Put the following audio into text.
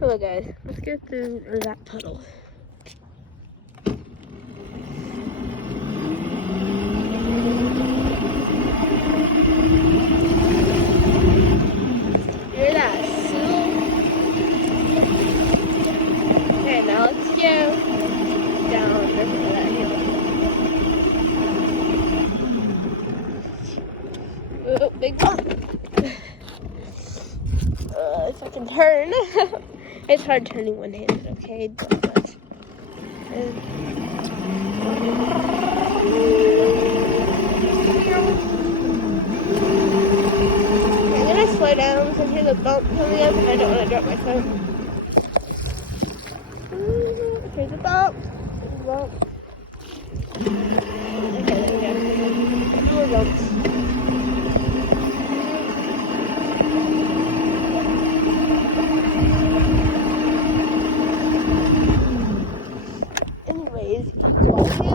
Hello guys, let's get through that puddle. Hear that sizzle? Okay, now let's go down that hill. Oh, big bump. If I can turn. It's hard turning one-handed, okay? But, I'm gonna slow down because I hear the bump coming up and I don't want to drop my phone. Here's a bump. Here's a bump. Okay, there we go. More bumps. Anyways, keep walking.